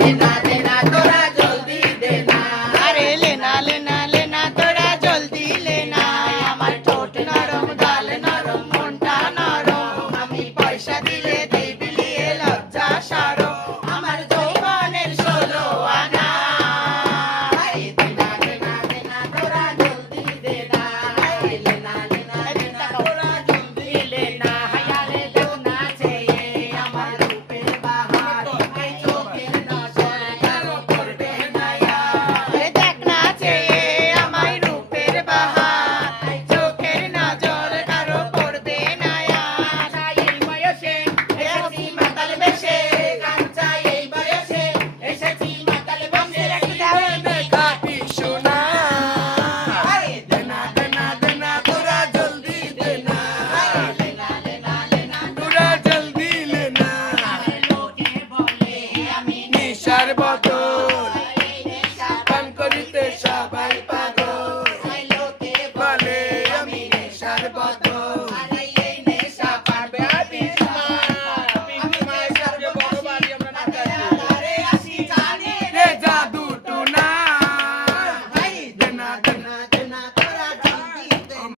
लेना लेना तोरा जल्दी देना আরে লেনা লেনা লেনা তোরা জলদি লেনা আমার ঠোঁট নরম গাল নরম মনটা নরম আমি পয়সা দিলে দেই বিলিয়ে লজ্জা সরম আমার যৌবনের 16 আনা लेना लेना लेना तोरा जल्दी देना लेना लेना लेना तोरा जल्दी लेना हायाले देखना चाहिए আমার রূপের বাহার এই চোখের নজর কারো পড়বে না এ দেখ না চেয়ে আমায় রূপের বাহার চোখের নজর কারো পড়বে না আর এই বয়সে এসেছি মাতাল বেশে কাঞ্চা এই বয়সে এসেছি মাতাল বেশে খাটি সোনা দেনা দেনা দেনা তোরা জলদি দেনা लेना लेना लेना তোরা জলদি লেনা লোকে বলে আমি নিশার বদলে